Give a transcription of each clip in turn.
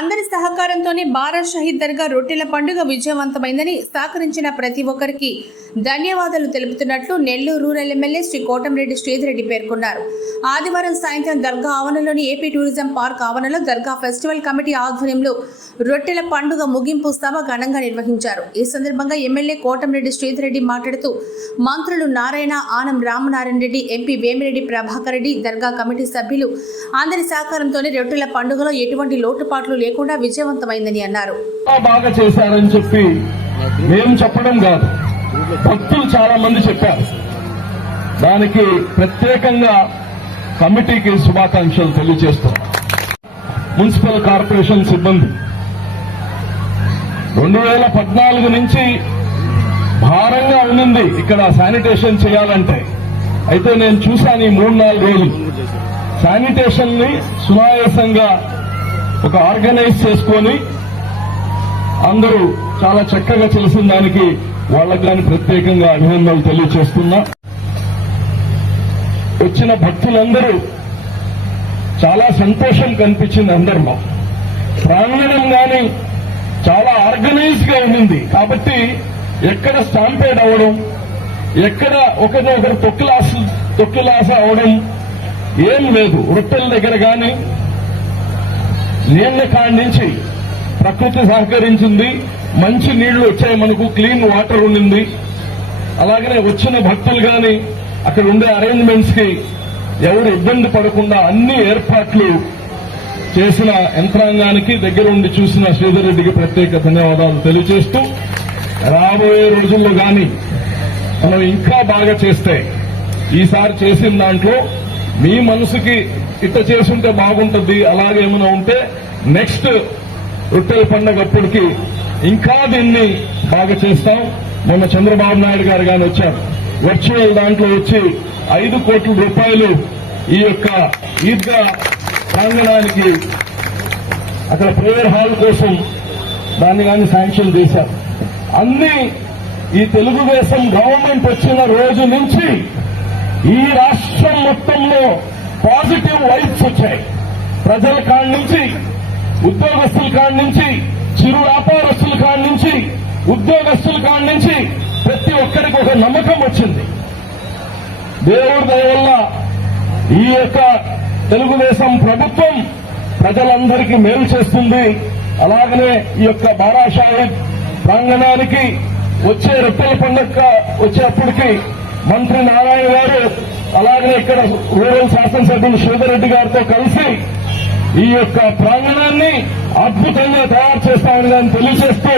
అందరి సహకారంతోనే భారత్ షహీద్ దర్గా రొట్టెల పండుగ విజయవంతమైందని సహకరించిన ప్రతి ఒక్కరికి ధన్యవాదాలు తెలుపుతున్నట్లు నెల్లూరు రూరల్ ఎమ్మెల్యే శ్రీ కోటంరెడ్డి శ్రీధరెడ్డి పేర్కొన్నారు. ఆదివారం సాయంత్రం దర్గా ఆవరణలోని ఏపీ టూరిజం పార్క్ ఆవరణలో దర్గా ఫెస్టివల్ కమిటీ ఆధ్వర్యంలో రొట్టెల పండుగ ముగింపు సభ ఘనంగా నిర్వహించారు. ఈ సందర్భంగా ఎమ్మెల్యే కోటంరెడ్డి శ్రీధరెడ్డి మాట్లాడుతూ మంత్రులు నారాయణ ఆనం రామనారాయణ రెడ్డి ఎంపీ వేమిరెడ్డి ప్రభాకర్ రెడ్డి దర్గా కమిటీ సభ్యులు అందరి సహకారంతోనే రొట్టెల పండుగలో ఎటువంటి లోటుపాట్లు లేవు లేకుండా విజయవంతమైందని అన్నారు. బాగా చేశారని చెప్పి మేము చెప్పడం కాదు. భక్తులు చాలా మంది చెప్పారు. దానికి ప్రత్యేకంగా కమిటీకి శుభాకాంక్షలు తెలియజేస్తాం మున్సిపల్ కార్పొరేషన్ సిబ్బంది రెండు వేల పద్నాలుగు నుంచి భారంగా ఉన్నింది ఇక్కడ శానిటేషన్ చేయాలంటే. అయితే నేను చూశాను ఈ మూడు నాలుగు రోజులు. శానిటేషన్ని సునాయాసంగా ఒక ఆర్గనైజ్ చేసుకొని అందరూ చాలా చక్కగా చేసిన దానికి వాళ్ళకు కానీ ప్రత్యేకంగా అభినందనలు తెలియచేస్తున్నా. వచ్చిన భక్తులందరూ చాలా సంతోషం కనిపించింది అందరిలో ప్రాంగణం కానీ చాలా ఆర్గనైజ్గా ఉంది కాబట్టి ఎక్కడ స్టాంపేడ్ అవ్వడం ఎక్కడ ఒకరినొకరు తొక్కులాస తొక్కులాస అవడం ఏం లేదు. రొట్టెల దగ్గర కానీ నీళ్ళ కాడి నుంచి ప్రకృతి సహకరించింది. మంచి నీళ్ళు వచ్చాయి మనకు క్లీన్ వాటర్ ఉండింది. అలాగనే వచ్చిన భక్తులు కానీ అక్కడ ఉండే అరేంజ్మెంట్స్కి ఎవరు ఇబ్బంది పడకుండా అన్ని ఏర్పాట్లు చేసిన యంత్రాంగానికి దగ్గర ఉండి చూసిన శ్రీధర్ రెడ్డికి ప్రత్యేక ధన్యవాదాలు తెలియజేస్తూ రాబోయే రోజుల్లో కానీ మనం ఇంకా బాగా చేస్తే ఈసారి చేసిన దాంట్లో మీ మనసుకి ఇట్ట చేసుంటే బాగుంటుంది అలాగే ఏమైనా ఉంటే నెక్స్ట్ రొట్టెల పండగ అప్పటికి ఇంకా దీన్ని బాగా చేస్తాం. మొన్న చంద్రబాబు నాయుడు గారు కానీ వచ్చారు. వర్చువల్ దాంట్లో వచ్చి ఐదు కోట్ల రూపాయలు ఈ యొక్క ఈద్గా ప్రాంగణానికి అక్కడ ప్రేయర్ హాల్ కోసం దాన్ని కానీ శాంక్షన్ చేశారు. అన్ని ఈ తెలుగుదేశం గవర్నమెంట్ వచ్చిన రోజు నుంచి ఈ రాష్ట్రం మొత్తంలో పాజిటివ్ వైబ్స్ వచ్చాయి. ప్రజల కాడి నుంచి ఉద్యోగస్తుల కాడి నుంచి చిరు వ్యాపారస్తుల కాడి నుంచి ఉద్యోగస్తుల కాడి నుంచి ప్రతి ఒక్కరికి ఒక నమ్మకం వచ్చింది. దేవుడి దయ వల్ల ఈ యొక్క తెలుగుదేశం ప్రభుత్వం ప్రజలందరికీ మేలు చేస్తుంది. అలాగనే ఈ యొక్క బారా ప్రాంగణానికి వచ్చే రొట్టెల పండుగ వచ్చేప్పటికీ మంత్రి నారాయణ గారు అలాగే ఇక్కడ రూరల్ శాసనసభ్యులు శ్రీధర్ రెడ్డి గారితో కలిసి ఈ యొక్క ప్రాంగణాన్ని అద్భుతంగా తయారు చేస్తామని నేను తెలియజేస్తూ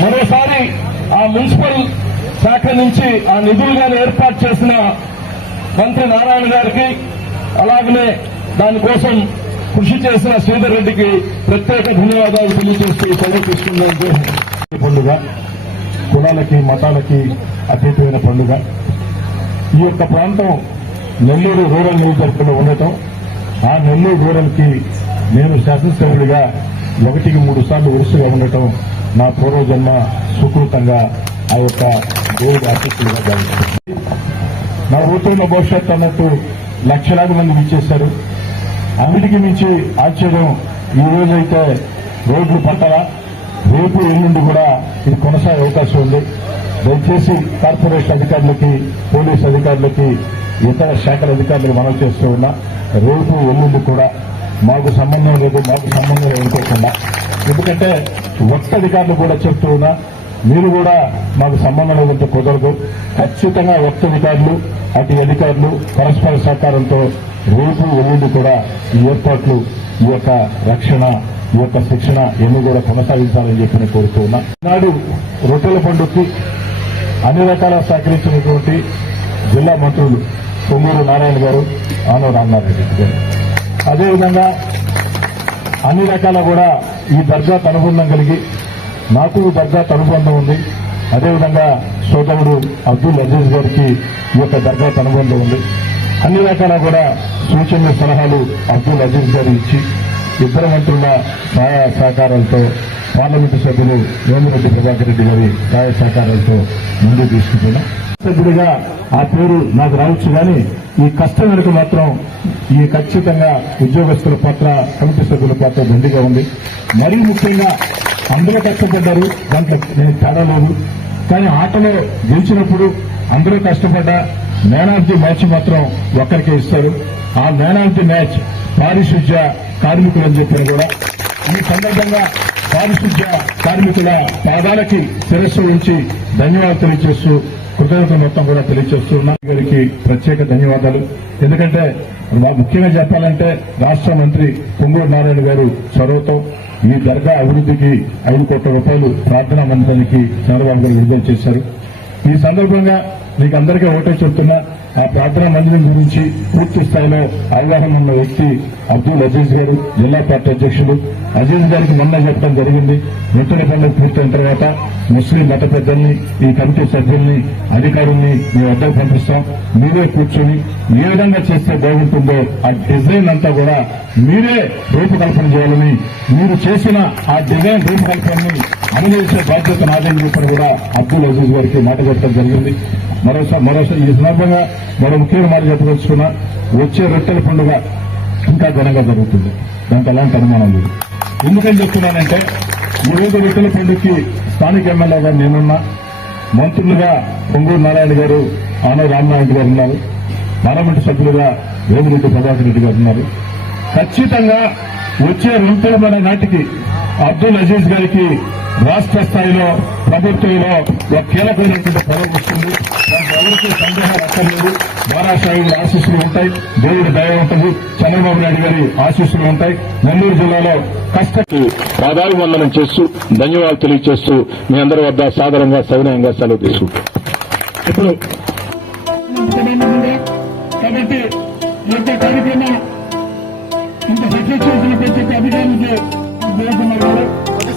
మరోసారి ఆ మున్సిపల్ శాఖ నుంచి ఆ నిధులుగా ఏర్పాటు చేసిన మంత్రి నారాయణ గారికి అలాగనే దానికోసం కృషి చేసిన శ్రీధర్ రెడ్డికి ప్రత్యేక ధన్యవాదాలు తెలియజేస్తూ సెలవు పండుగ కులాలకి మతాలకి అతీతమైన పండుగ. ఈ యొక్క ప్రాంతం నెల్లూరు రూరల్ నియోజకవర్గంలో ఉండటం ఆ నెల్లూరు రూరల్కి నేను శాసనసభ్యుడిగా ఒకటికి మూడు సార్లు వరుసగా ఉండటం నా పూర్వజన్మ సుకృతంగా ఆ యొక్క దేవుడి ఆసక్తులుగా భావిస్తుంది నా ఊతున్న భవిష్యత్తు అన్నట్టు లక్షలాది మంది విచ్చేశారు. అన్నిటికీ మించి ఆశ్చర్యం ఈ రోజైతే రోడ్లు పట్టాలా రేపు ఎల్లుండి కూడా ఇది కొనసాగే అవకాశం ఉంది. దయచేసి కార్పొరేషన్ అధికారులకి పోలీస్ అధికారులకి ఇతర శాఖల అధికారులకు మనం చేస్తూ ఉన్నా రేపు ఎల్లుండి కూడా మాకు సంబంధం లేదు మాకు సంబంధం లేదు అనుకోకుండా. ఎందుకంటే ఒక్క అధికారులు కూడా చెప్తూ ఉన్నా మీరు కూడా మాకు సంబంధం లేదంటే కుదరదు. ఖచ్చితంగా ఒక్క అధికారులు అటు అధికారులు పరస్పర సహకారంతో రేపు ఎల్లుండి కూడా ఈ ఏర్పాట్లు ఈ యొక్క రక్షణ ఈ యొక్క శిక్షణ ఎన్ని కూడా కొనసాగించాలని చెప్పి నేను కోరుతూ ఉన్నా. నాడు రొట్టెల పండుగకి అన్ని రకాల సహకరించినటువంటి జిల్లా మంత్రులు పొంగూరు నారాయణ గారు ఆనవ రామనారాయణ గారు. అదేవిధంగా అన్ని రకాల కూడా ఈ దర్గా అనుబంధం కలిగి నాకు దర్గా అనుబంధం ఉంది. అదేవిధంగా సోదరుడు అబ్దుల్ అజీజ్ గారికి ఈ యొక్క దర్గా అనుబంధం ఉంది. అన్ని రకాల కూడా సూచనలు సలహాలు అబ్దుల్ అజీజ్ గారు ఇచ్చి ఇద్దరు మంత్రుల సహాయ సహకారాలతో పార్లమెంటు సభ్యులు వేమిరెడ్డి ప్రభాకర్ రెడ్డి గారి సహాయ సహకారాలతో ముందుకు తీసుకుపోయినా సభ్యుడిగా ఆ పేరు నాకు రావచ్చు కానీ ఈ కష్టం వెనుక మాత్రం ఈ ఖచ్చితంగా ఉద్యోగస్తుల పాత్ర కమిటీ సభ్యుల పాత్ర దండిగా ఉంది. మరీ ముఖ్యంగా అందరూ కష్టపడ్డారు దాంట్లో నేను తేడా లేదు. కానీ ఆటలో గెలిచినప్పుడు అందరూ కష్టపడ్డా మ్యాన్ ఆఫ్ ది మ్యాచ్ మాత్రం ఒక్కరికే ఇస్తారు. ఆ మ్యాన్ ఆఫ్ ది మ్యాచ్ పారిశుద్ధ్య కార్మికులు అని చెప్పిన కూడా ఈ సందర్భంగా పారిశుద్ధ్య కార్మికుల పాదాలకి శిరస్సు ఉంచి ధన్యవాదాలు తెలియజేస్తూ కృతజ్ఞత మొత్తం కూడా తెలియజేస్తున్నా గారికి ప్రత్యేక ధన్యవాదాలు. ఎందుకంటే ముఖ్యంగా చెప్పాలంటే రాష్ట్ర మంత్రి పొంగూరు నారాయణ గారు చొరవతో ఈ దర్గా అభివృద్ధికి ఐదు కోట్ల రూపాయలు ప్రార్థనా మందిరానికి చంద్రబాబు గారు విడుదల చేశారు. ఈ సందర్భంగా మీకు అందరికీ ఒకటే చెప్తున్నా ఆ ప్రార్థనా మందిరం గురించి పూర్తి స్థాయిలో అవగాహన ఉన్న వ్యక్తి అబ్దుల్ అజీజ్ గారు జిల్లా పార్టీ అధ్యక్షుడు. అజీజ్ గారికి మొన్న చెప్పడం జరిగింది. వెంటనే పనులు పూర్తయిన తర్వాత ముస్లిం మత పెద్దల్ని ఈ కమిటీ సభ్యుల్ని అధికారుల్ని మీ వద్దకు పంపిస్తాం. మీరే కూర్చొని ఏ విధంగా చేస్తే బాగుంటుందో ఆ డిజైన్ అంతా కూడా మీరే రూపకల్పన చేయాలని మీరు చేసిన ఆ డిజైన్ రూపకల్పనని అనుభవించే బాధ్యత నాదని చెప్పని కూడా అబ్దుల్ అజీజ్ గారికి మాట చెప్పడం జరిగింది. మరోసారి మరోసారి ఈ సందర్భంగా మరో ముఖ్యమైన మాట చెప్పదలుచుకున్నా వచ్చే రొట్టెల పండుగ ఇంకా ఘనంగా జరుగుతుంది. దానికి ఎలాంటి అనుమానం లేదు. ఎందుకని చెప్తున్నానంటే ఈ రొట్టెల పండుగకి స్థానిక ఎమ్మెల్యేగా నేనున్నా. మంత్రులుగా పొంగూరు నారాయణ గారు ఆనవ రామనారాయణ గారు ఉన్నారు. పార్లమెంటు సభ్యులుగా వేమిరెడ్డి ప్రభాకర్ రెడ్డి గారు ఉన్నారు. ఖచ్చితంగా వచ్చే రొట్టెల పండుగ నాటికి అబ్దుల్ అజీజ్ గారికి రాష్ట్ర స్థాయిలో ప్రభుత్వంలో ఒక కీలకమైనటువంటి పదవి వస్తుంది. ఎవరికి సందేహాలు అక్కర్లేదు. బారాసాయి ఆశీస్సులు ఉంటాయి. దేవుడి దయ ఉంటుంది. చంద్రబాబు నాయుడు గారి ఆశీస్సులు ఉంటాయి. నెల్లూరు జిల్లాలో కష్ట పాదాభివందనం చేస్తూ ధన్యవాదాలు తెలియజేస్తూ మీ అందరి వద్ద సాధారణంగా సవినయంగా సెలవు తీసుకుంటాం ఇప్పుడు కాబట్టి ఈ యొక్క కార్యక్రమం ఇంత సక్సెస్ చేసిన ప్రతి అధికారులకి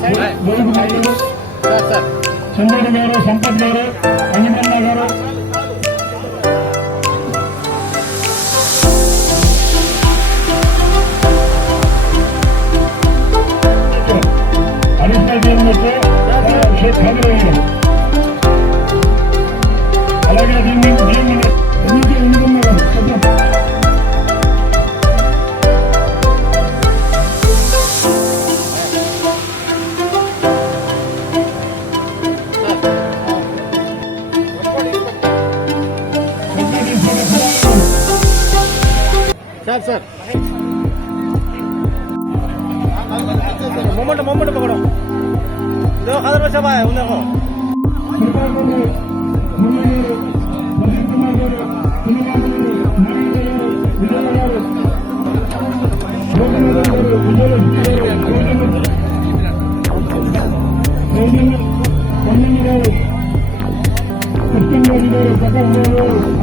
దేవకుమార్ గారు గోవికుమార్ గారు చంద్రుడు గారు సంపత్ గారు అంజమన్న గారు అడిషనల్ జీవనకు షేక్ ఖాదర్ గారు అలాగే దీన్ని దీన్ని మొమ్మంట మొమ్మంట పకడం ఇదో హజర్ వచ్చా బాయ్ ఉందేమో పన్నెండు గారు పన్నెండు గారు పన్నెండు గారు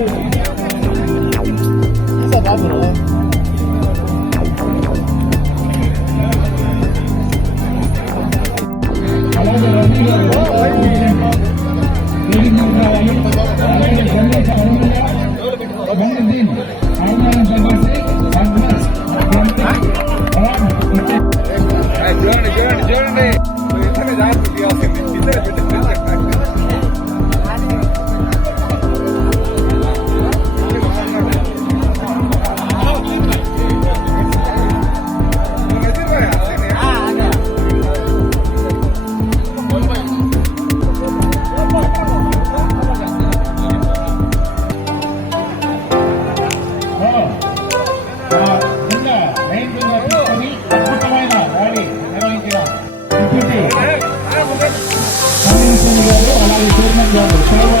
Number 21.